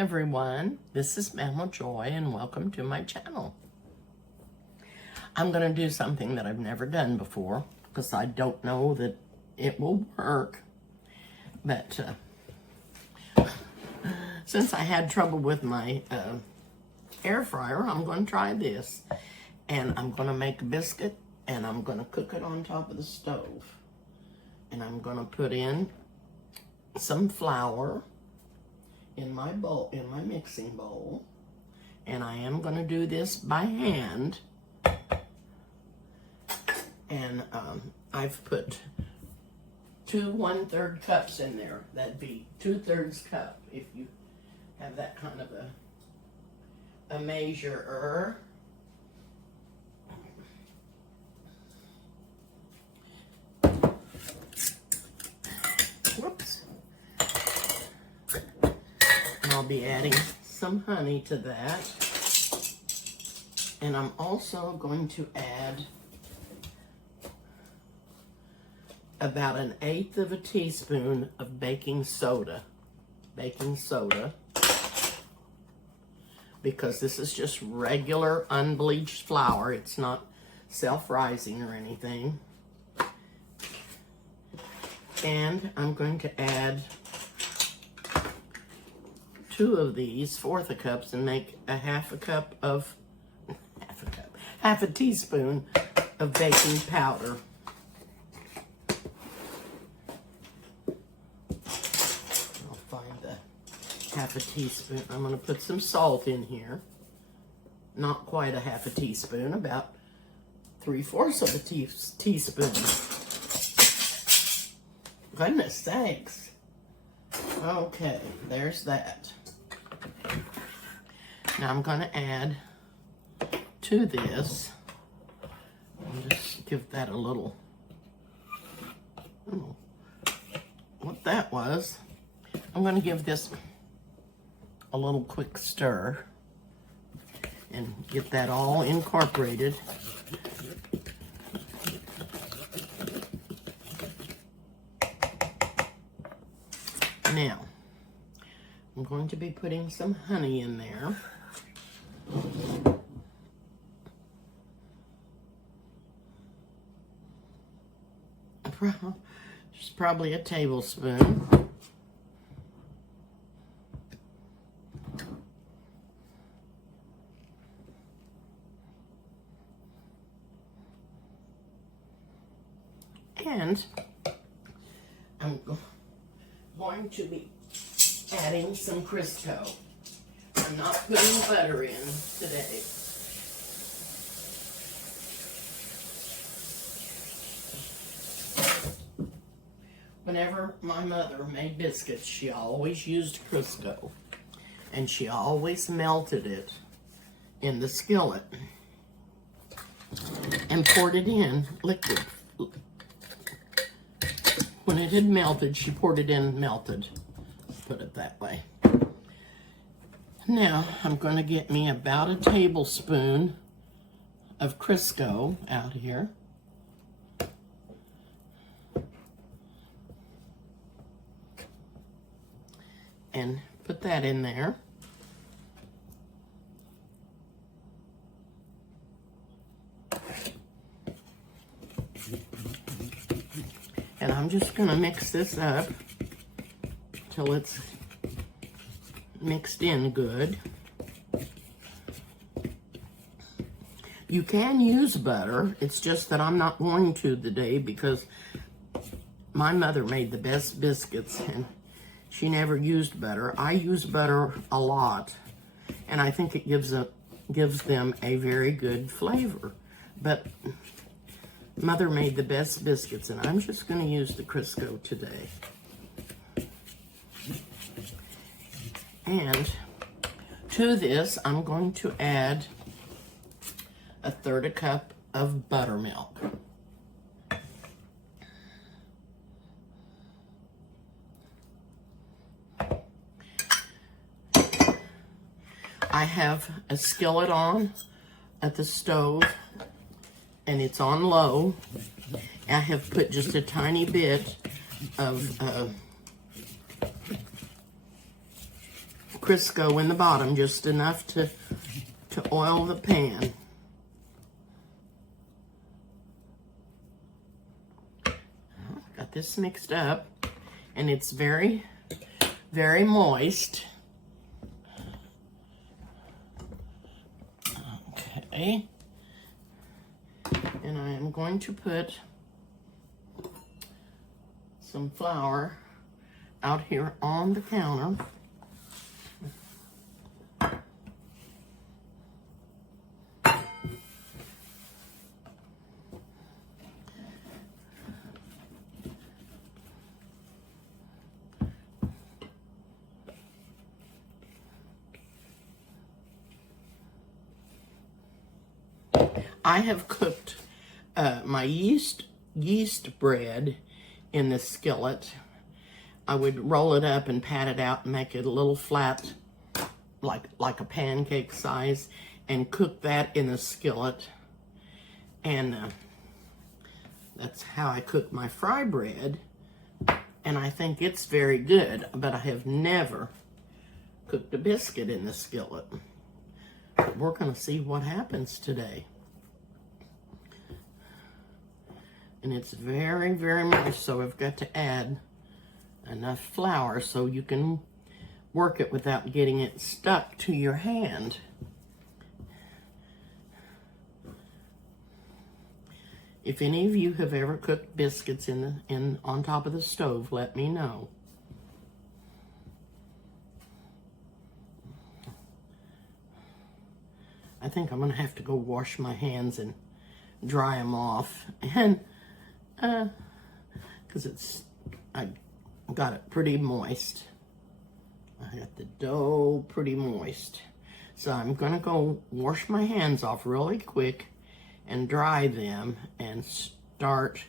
everyone, this is Mama Joy and welcome to my channel. I'm going to do something that I've never done before because I don't know that it will work. But since I had trouble with my air fryer, I'm going to try this. And I'm going to make a biscuit and I'm going to cook it on top of the stove. And I'm going to put in some flour in my bowl, in my mixing bowl, and I am going to do this by hand. And I've put 2 1/3 cups in there. That'd be 2/3 cup if you have that kind of a measurer. Whoops. I'll be adding some honey to that. And I'm also going to add about 1/8 of a teaspoon of baking soda. Baking soda. Because this is just regular unbleached flour. It's not self-rising or anything. And I'm going to add 2 of these 1/4 cups and make a half a teaspoon of baking powder. I'll find the half a teaspoon. I'm going to put some salt in here. Not quite a half a teaspoon, about 3/4 of a teaspoon. Goodness sakes. Okay, there's that. Now I'm going to add to this, and just give that a little, I don't know what that was. I'm going to give this a little quick stir and get that all incorporated. Now, I'm going to be putting some honey in there. Just probably a tablespoon. And I'm going to be adding some Crisco. I'm not putting butter in today. Whenever my mother made biscuits, she always used Crisco. And she always melted it in the skillet. And poured it in liquid. When it had melted, she poured it in melted. Put it that way. Now, I'm going to get me about a tablespoon of Crisco out here. And put that in there. And I'm just going to mix this up till it's mixed in good. You can use butter. It's just that I'm not going to today because my mother made the best biscuits and she never used butter. I use butter a lot, and I think it gives them a very good flavor. But Mother made the best biscuits, and I'm just going to use the Crisco today. And to this, I'm going to add 1/3 cup of buttermilk. I have a skillet on at the stove, and it's on low. I have put just a tiny bit of Crisco in the bottom, just enough to oil the pan. Got this mixed up, and it's very, very moist. Okay. And I am going to put some flour out here on the counter. I have cooked my yeast bread in the skillet. I would roll it up and pat it out and make it a little flat, like a pancake size, and cook that in the skillet. And that's how I cook my fry bread, and I think it's very good, but I have never cooked a biscuit in the skillet. But we're gonna see what happens today. And it's very, very moist, so I've got to add enough flour so you can work it without getting it stuck to your hand. If any of you have ever cooked biscuits on top of the stove, let me know. I think I'm gonna have to go wash my hands and dry them off, and because I got it pretty moist. I got the dough pretty moist. So I'm gonna go wash my hands off really quick and dry them, and start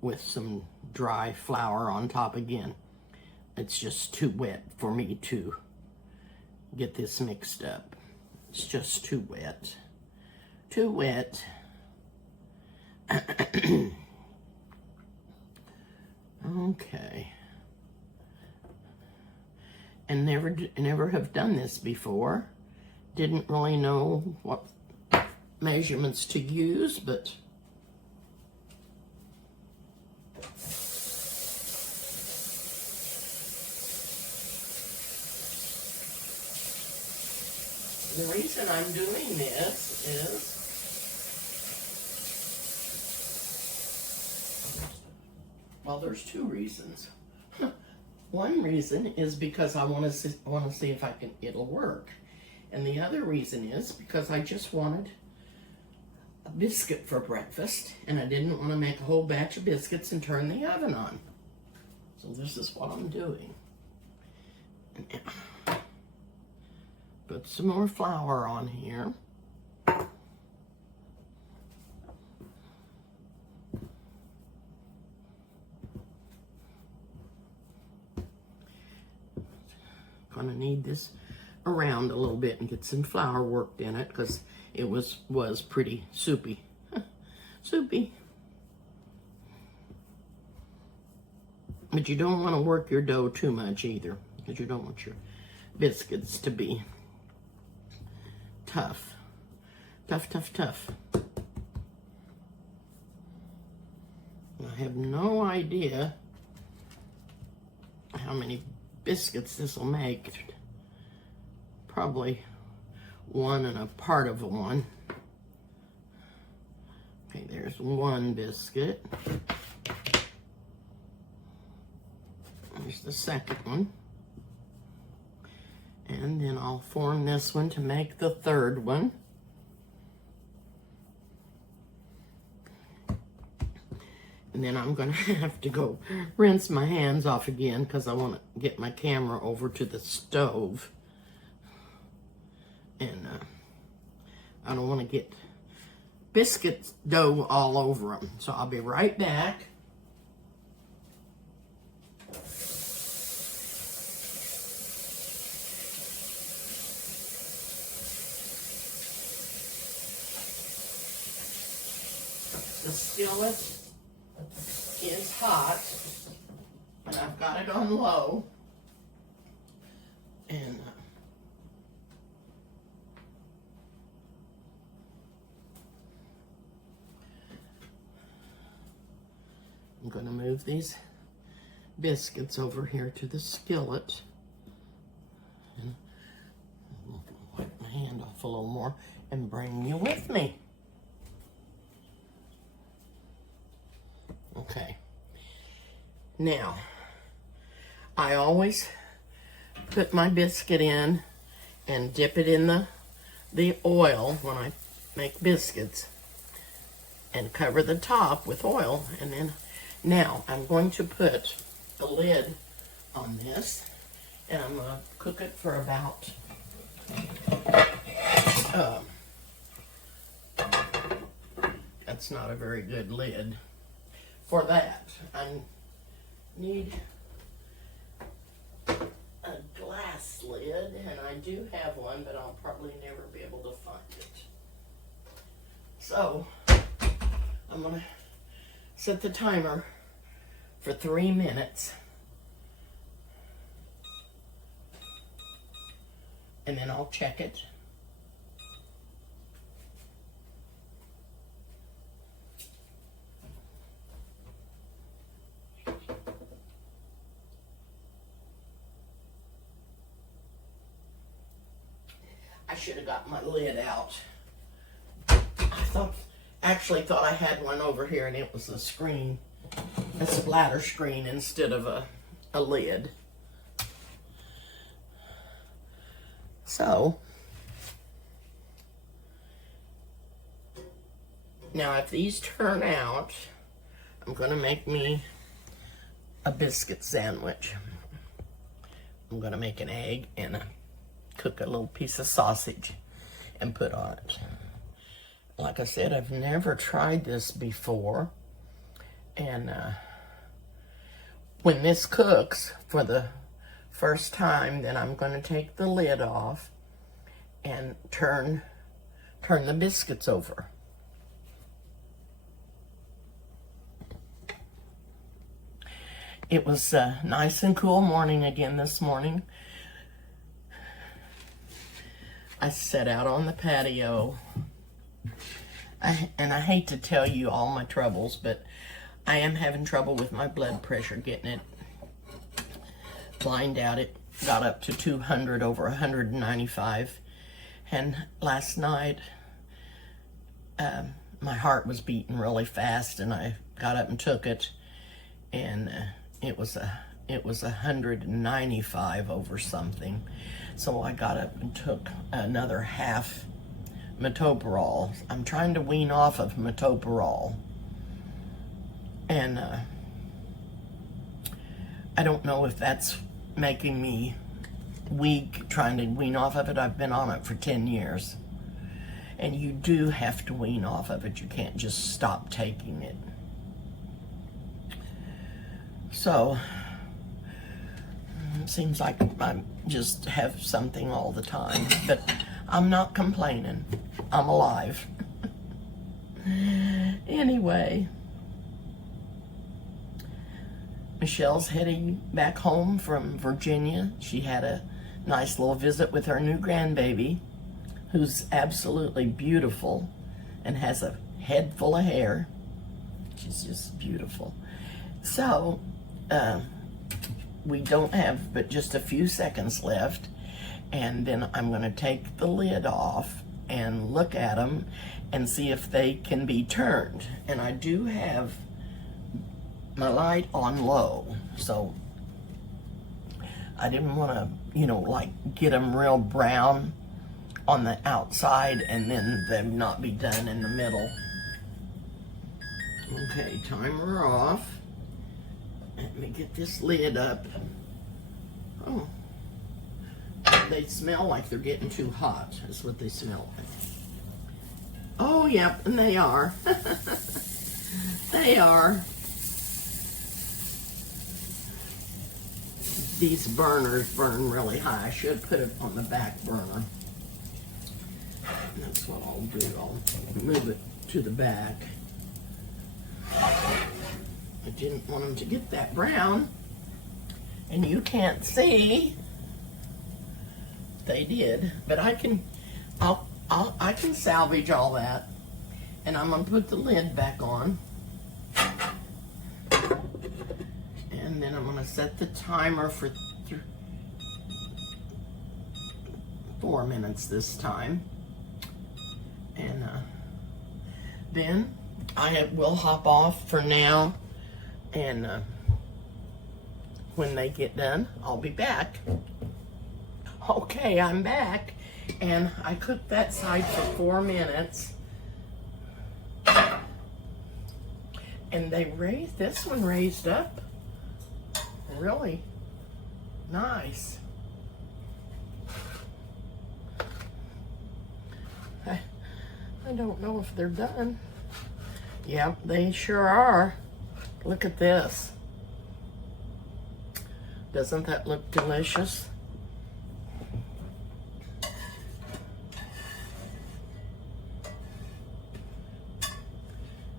with some dry flour on top again. It's just too wet for me to get this mixed up. It's just too wet. Too wet. Okay. And never have done this before. Didn't really know what measurements to use, but the reason I'm doing this is well, there's two reasons. One reason is because I want to see if it'll work, and the other reason is because I just wanted a biscuit for breakfast, and I didn't want to make a whole batch of biscuits and turn the oven on. So this is what I'm doing. Put some more flour on here. Gonna need this around a little bit and get some flour worked in it, because it was pretty soupy. Soupy. But you don't want to work your dough too much either, because you don't want your biscuits to be tough. Tough. I have no idea how many biscuits this will make. Probably one and a part of one. Okay, there's one biscuit. There's the second one. And then I'll form this one to make the third one. And then I'm gonna have to go rinse my hands off again, because I want to get my camera over to the stove. And I don't want to get biscuit dough all over them. So I'll be right back. The skillet is hot, and I've got it on low. I'm going to move these biscuits over here to the skillet. And wipe my hand off a little more and bring you with me. Okay. Now, I always put my biscuit in and dip it in the oil when I make biscuits and cover the top with oil. And then now I'm going to put the lid on this and I'm going to cook it for about that's not a very good lid for that. I need a glass lid, and I do have one, but I'll probably never be able to find it. So I'm gonna set the timer for 3 minutes, and then I'll check it. I should have got my lid out. I actually thought I had one over here, and it was a screen, a splatter screen instead of a lid. So now if these turn out, I'm going to make me a biscuit sandwich. I'm going to make an egg and cook a little piece of sausage and put on it. Like I said, I've never tried this before, and when this cooks for the first time, then I'm going to take the lid off and turn the biscuits over. It was a nice and cool morning again this morning. I sat out on the patio, and I hate to tell you all my troubles, but I am having trouble with my blood pressure, getting it lined out. It got up to 200 over 195, and last night my heart was beating really fast, and I got up and took it, and it was 195 over something. So I got up and took another half metoprolol. I'm trying to wean off of metoprolol. And I don't know if that's making me weak, trying to wean off of it. I've been on it for 10 years. And you do have to wean off of it. You can't just stop taking it. So it seems like I just have something all the time, but I'm not complaining. I'm alive. Anyway, Michelle's heading back home from Virginia. She had a nice little visit with her new grandbaby, who's absolutely beautiful and has a head full of hair. She's just beautiful. So, we don't have but just a few seconds left, and then I'm going to take the lid off and look at them and see if they can be turned. And I do have my light on low, so I didn't want to, like get them real brown on the outside and then them not be done in the middle. Okay, timer off. Let me get this lid up. Oh, they smell like they're getting too hot. That's what they smell like. Oh, yep, and they are. They are. These burners burn really high. I should put it on the back burner. That's what I'll do. I'll move it to the back. I didn't want them to get that brown, and you can't see. They did, but I can salvage all that, and I'm gonna put the lid back on. to set the timer for 4 minutes this time. And then will hop off for now. And when they get done, I'll be back. Okay, I'm back. And I cooked that side for 4 minutes. And this one raised up really nice. I don't know if they're done. Yep, they sure are. Look at this. Doesn't that look delicious?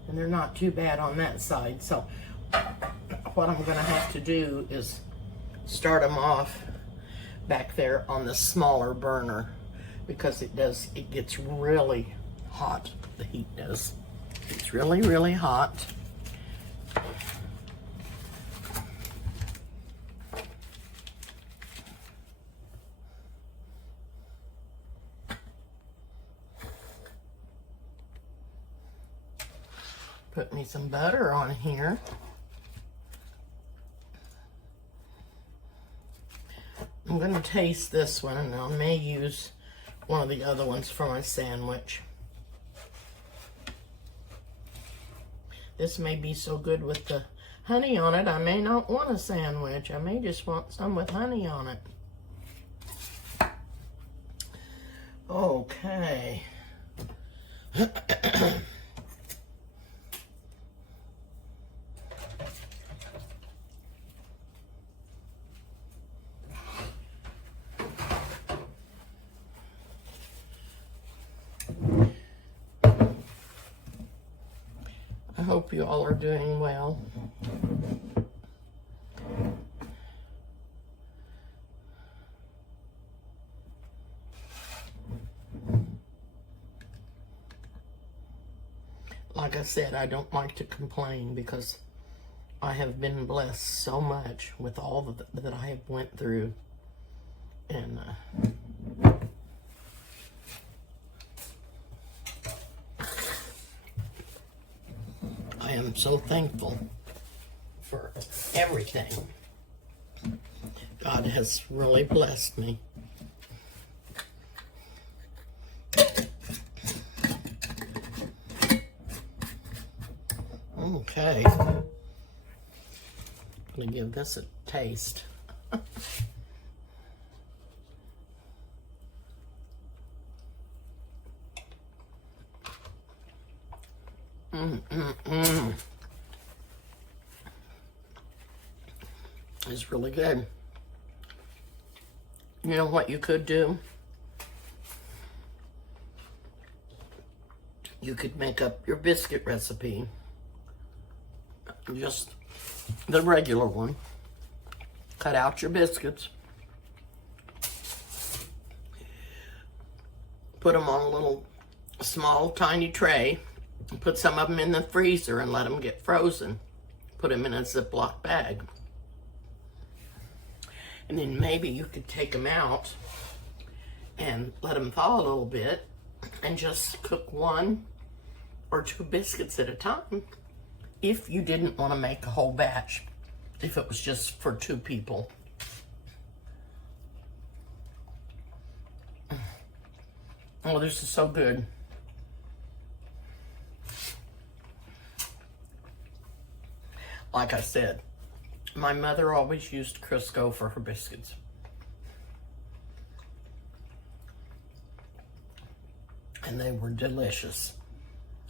And they're not too bad on that side. So what I'm gonna have to do is start them off back there on the smaller burner, because it gets really hot. The heat does. It's really, really hot. Put me some butter on here. I'm going to taste this one, and I may use one of the other ones for my sandwich. This may be so good with the honey on it, I may not want a sandwich. I may just want some with honey on it. Okay. I hope you all are doing well. Like I said, I don't like to complain, because I have been blessed so much with all that I have went through. And I am so thankful for everything. God has really blessed me. Okay. I'm gonna give this a taste. It's really good. You know what you could do? You could make up your biscuit recipe. Just the regular one. Cut out your biscuits. Put them on a little small, tiny tray. And put some of them in the freezer and let them get frozen. Put them in a Ziploc bag. And then maybe you could take them out and let them thaw a little bit and just cook 1 or 2 biscuits at a time, if you didn't want to make a whole batch, if it was just for 2 people. Oh, this is so good. Like I said, my mother always used Crisco for her biscuits. And they were delicious.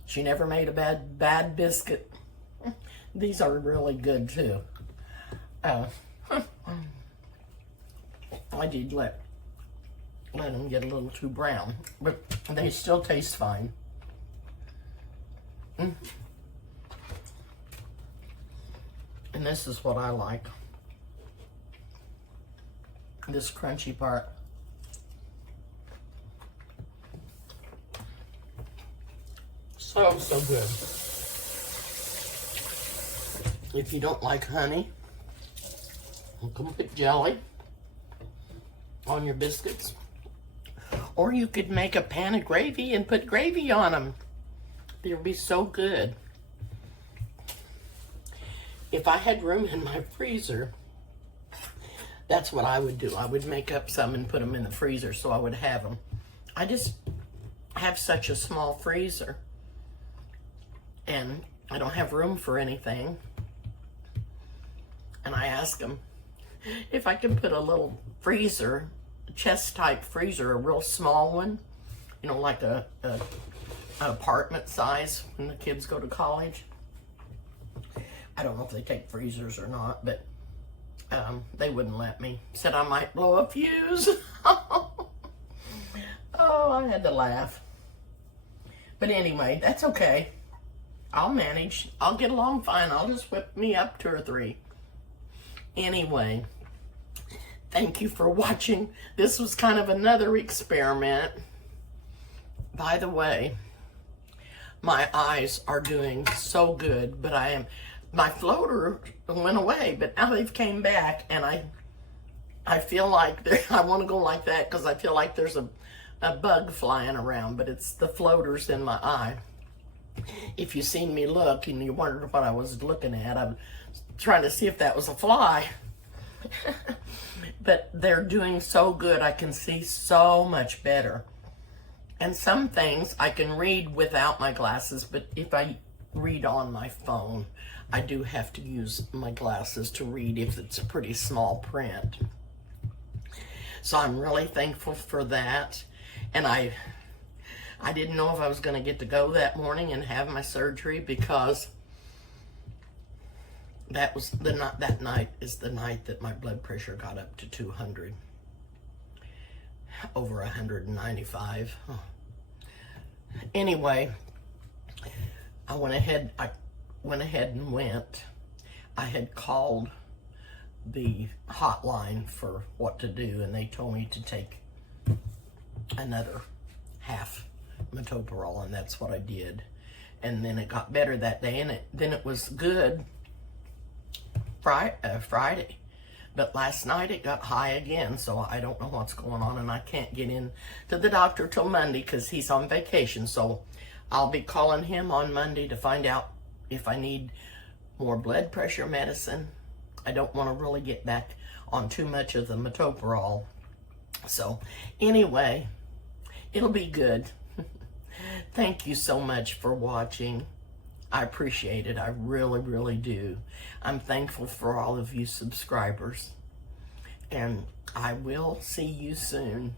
She never made a bad biscuit. These are really good too. I did let them get a little too brown, but they still taste fine. And this is what I like. This crunchy part. So good. If you don't like honey, You can put jelly on your biscuits. Or you could make a pan of gravy and put gravy on them. They'll be so good. If I had room in my freezer, that's what I would do. I would make up some and put them in the freezer so I would have them. I just have such a small freezer and I don't have room for anything. And I ask them if I can put a little freezer, chest type freezer, a real small one, you know, like an apartment size when the kids go to college. I don't know if they take freezers or not, but they wouldn't let me. Said I might blow a fuse. Oh, I had to laugh. But anyway, that's okay. I'll manage. I'll get along fine. I'll just whip me up 2 or 3. Anyway, thank you for watching. This was kind of another experiment. By the way, my eyes are doing so good, but my floater went away, but now they've came back, and I feel like I want to go like that because I feel like there's a bug flying around, but it's the floaters in my eye. If you seen me look and you wondered what I was looking at, I'm trying to see if that was a fly. But they're doing so good. I can see so much better. And some things I can read without my glasses, but if I read on my phone, I do have to use my glasses to read if it's a pretty small print. So I'm really thankful for that. And I didn't know if I was going to get to go that morning and have my surgery because that night is the night that my blood pressure got up to 200, over 195. Oh. Anyway, I went ahead and went. I had called the hotline for what to do, and they told me to take another half metoprolol, and that's what I did. And then it got better that day, and then it was good Friday. But last night it got high again, so I don't know what's going on, and I can't get in to the doctor till Monday because he's on vacation. So I'll be calling him on Monday to find out if I need more blood pressure medicine. I don't want to really get back on too much of the metoprolol. So anyway, it'll be good. Thank you so much for watching. I appreciate it. I really, really do. I'm thankful for all of you subscribers. And I will see you soon.